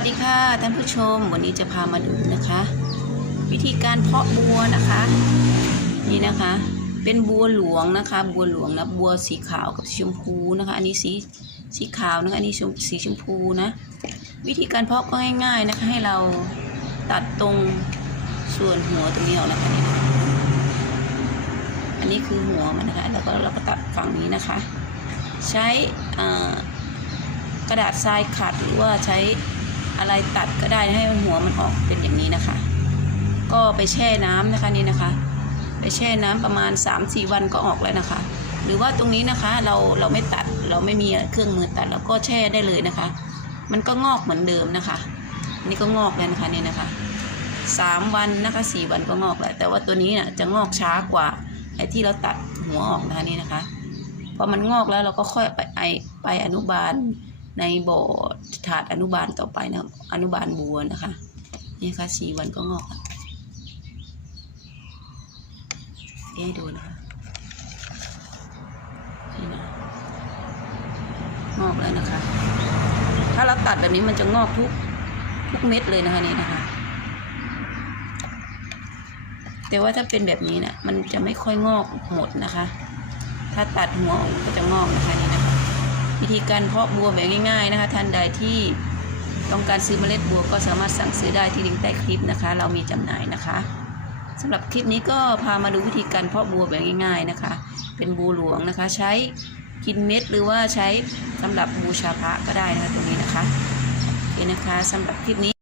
วัสดีค่ะท่านผู้ชม วันนี้จะพามาดูนะคะ วิธีการเพาะบัวนะคะ นี่นะคะ เป็นบัวหลวงนะคะ บัวหลวงนะบัวสีขาวกับสีชมพูนะคะ อันนี้สีสีขาวนะคะอันนี้ชมสีชมพูนะ วิธีการเพาะก็ง่ายๆนะคะ ให้เราตัดตรงส่วนหัวตรงนี้ออกนะคะนี่อันนี้คือหัวมันนะคะ แล้วก็เราก็ตัดฝั่งนี้นะคะ ใช้กระดาษทรายขัดหรือว่าใช้ อะไรตัดก็ได้ให้มันหัวมันออกเป็นอย่างนี้นะคะ ก็ไปแช่น้ำนะคะนี่นะคะ ไปแช่น้ำประมาณ 3-4 วันก็ออกแล้วนะคะ หรือว่าตรงนี้นะคะเราเราไม่ตัดเราไม่มีเครื่องมือตัดเราก็แช่ได้เลยนะคะ มันก็งอกเหมือนเดิมนะคะ นี่ก็งอกแล้วนะคะนี่นะคะสามวันนะคะสี่วันก็งอกแล้วแต่ว่าตัวนี้น่ะจะงอกช้ากว่าไอ้ที่เราตัดหัวออกนะคะนี่นะคะพอมันงอกแล้วเราก็ค่อยไปไอไปอนุบาล ในบ่อถาดอนุบาลต่อไปนะอนุบาลบัวนะคะ นี่ค่ะสี่วันก็งอกแล้วให้ดูนะคะนี่นะงอกแล้วนะคะ ถ้าเราตัดแบบนี้มันจะงอกทุกทุกเม็ดเลยนะคะนี่นะคะ แต่ว่าถ้าเป็นแบบนี้นะมันจะไม่ค่อยงอกหมดนะคะ ถ้าตัดหัวออกก็จะงอกนะคะนี่นะคะ วิธีการเพาะบัวแบบง่ายๆนะคะท่านใดที่ต้องการซื้อเมล็ดบัวก็สามารถสั่งซื้อได้ที่ลิงก์ใต้คลิปนะคะ เรามีจำหน่ายนะคะสำหรับคลิปนี้ก็พามาดูวิธีการเพาะบัวแบบง่ายๆนะคะ เป็นบัวหลวงนะคะ ใช้กินเม็ดหรือว่าใช้สำหรับบูชาพระก็ได้นะคะตรงนี้นะคะโอเคนะคะสำหรับคลิปนี้